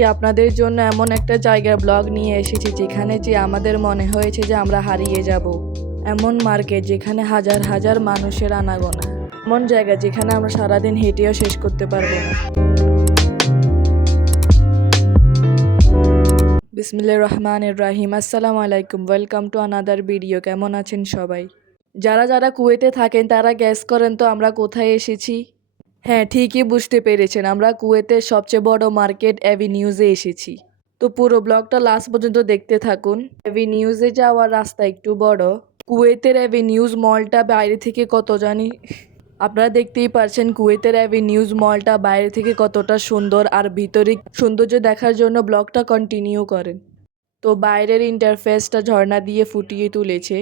আজকে আপনাদের জন্য এমন একটা জায়গার ব্লগ নিয়ে এসেছি যেখানে যে আমাদের মনে হয়েছে যে আমরা হারিয়ে যাব। এমন মার্কেট যেখানে হাজার হাজার মানুষের আনাগোনা, এমন জায়গা যেখানে আমরা সারাদিন হেঁটেও শেষ করতে পারবো না। বিসমিল্লাহির রহমানির রহিম। আসসালামু আলাইকুম, ওয়েলকাম টু আনাদার ভিডিও। কেমন আছেন সবাই? যারা যারা কুয়েতে থাকেন তারা গেস করেন তো আমরা কোথায় এসেছি। হ্যাঁ, ঠিকই বুঝতে পেরেছেন, আমরা কুয়েতের সবচেয়ে বড় মার্কেট অ্যাভিনিউজে এসেছি। তো পুরো ব্লগটা লাস্ট পর্যন্ত দেখতে থাকুন। অ্যাভিনিউজে যাওয়ার রাস্তা একটু বড়। কুয়েতের অ্যাভিনিউজ মলটা বাইরে থেকে কত জানি, আপনারা দেখতেই পারছেন কুয়েতের অ্যাভিনিউজ মলটা বাইরে থেকে কতটা সুন্দর, আর ভিতরে সৌন্দর্য দেখার জন্য ব্লগটা কন্টিনিউ করেন। তো বাইরের ইন্টারফেসটা ঝর্ণা দিয়ে ফুটিয়ে তুলেছে।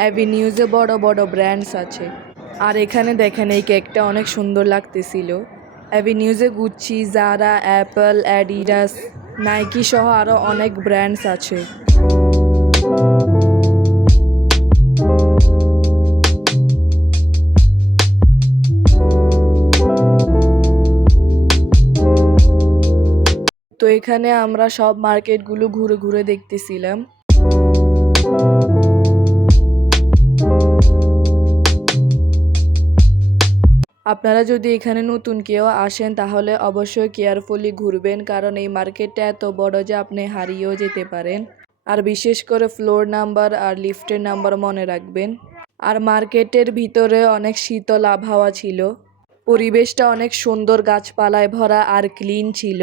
অ্যাভিনিউজে বড় বড় ব্র্যান্ডস আছে। আর এখানে দেখেন এই কেকটা অনেক সুন্দর লাগতেছিল। অ্যাভিনিউজে গুচ্ছি, জারা, অ্যাপল, অ্যাডিডাস, নাইকি সহ আরও অনেক ব্র্যান্ডস আছে। তো এখানে আমরা সব মার্কেটগুলো ঘুরে ঘুরে দেখতেছিলাম। আপনারা যদি এখানে নতুন কেউ আসেন তাহলে অবশ্যই কেয়ারফুলি ঘুরবেন, কারণ এই মার্কেটটা এত বড় যে আপনি হারিয়েও যেতে পারেন। আর বিশেষ করে ফ্লোর নাম্বার আর লিফটের নাম্বার মনে রাখবেন। আর মার্কেটের ভিতরে অনেক শীতল আবহাওয়া ছিল। পরিবেশটা অনেক সুন্দর, গাছপালায় ভরা আর ক্লিন ছিল।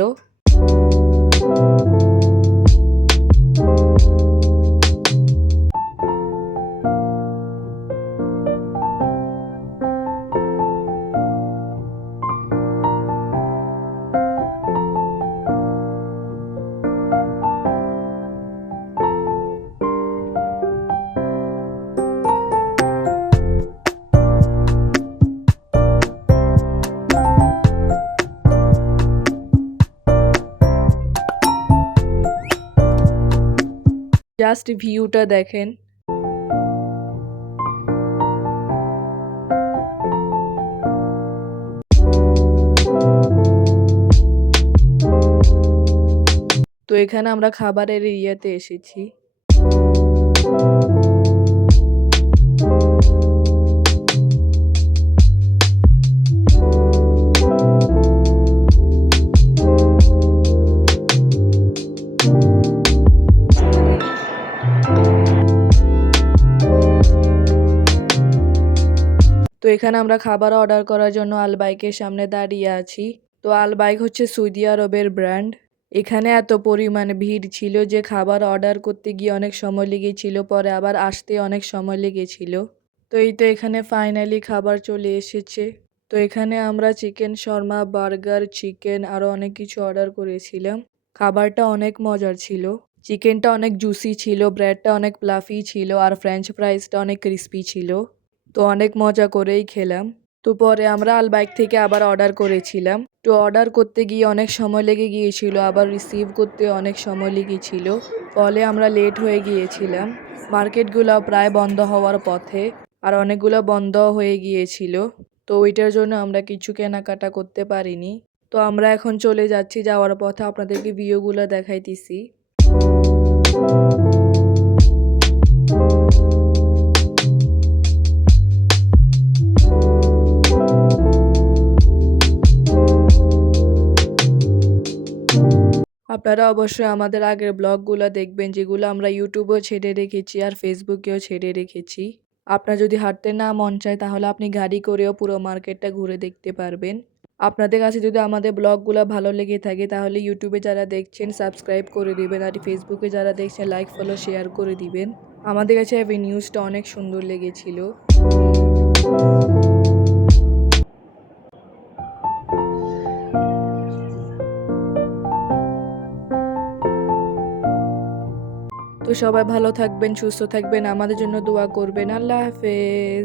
জাস্ট ভিউটা দেখেন। তো এখানে আমরা খাবারের এরিয়াতে এসেছি। তো এখানে আমরা খাবার অর্ডার করার জন্য আলবাইকের সামনে দাঁড়িয়ে আছি। তো আলবাইক হচ্ছে সৌদি আরবের ব্র্যান্ড। এখানে এত পরিমাণে ভিড় ছিল যে খাবার অর্ডার করতে গিয়ে অনেক সময় লেগেছিল, পরে আবার আসতে অনেক সময় লেগেছিল। তো এই তো এখানে ফাইনালি খাবার চলে এসেছে। তো এখানে আমরা চিকেন শর্মা, বার্গার, চিকেন আরও অনেক কিছু অর্ডার করেছিলাম। খাবারটা অনেক মজার ছিল। চিকেনটা অনেক জুসি ছিল, ব্রেডটা অনেক প্লাফি ছিল, আর ফ্রেঞ্চ ফ্রাইসটা অনেক ক্রিস্পি ছিল। তো অনেক মজা করেই খেলাম। তো পরে আমরা আলবাইক থেকে আবার অর্ডার করেছিলাম। তো অর্ডার করতে গিয়ে অনেক সময় লেগে গিয়েছিল, আবার রিসিভ করতে অনেক সময় লেগেছিল, ফলে আমরা লেট হয়ে গিয়েছিলাম। মার্কেটগুলো প্রায় বন্ধ হওয়ার পথে, আর অনেকগুলো বন্ধ হয়ে গিয়েছিল। তো ওইটার জন্য আমরা কিছু কেনাকাটা করতে পারিনি। তো আমরা এখন চলে যাচ্ছি, যাওয়ার পথে আপনাদেরকে ভিউগুলো দেখাইতেছি। আপনারা অবশ্যই আমাদের আগের ব্লগগুলো দেখবেন, যেগুলো আমরা ইউটিউবেও ছেড়ে রেখেছি আর ফেসবুকেও ছেড়ে রেখেছি। আপনার যদি হাঁটতে না মন চায় তাহলে আপনি গাড়ি করেও পুরো মার্কেটটা ঘুরে দেখতে পারবেন। আপনাদের কাছে যদি আমাদের ব্লগগুলো ভালো লেগে থাকে তাহলে ইউটিউবে যারা দেখছেন সাবস্ক্রাইব করে দিবেন, আর ফেসবুকে যারা দেখছেন লাইক, ফলো, শেয়ার করে দিবেন। আমাদের কাছে এই নিউজটা অনেক সুন্দর লেগেছিল। তো সবাই ভালো থাকবেন, সুস্থ থাকবেন, আমাদের জন্য দোয়া করবেন। আল্লাহ হাফেজ।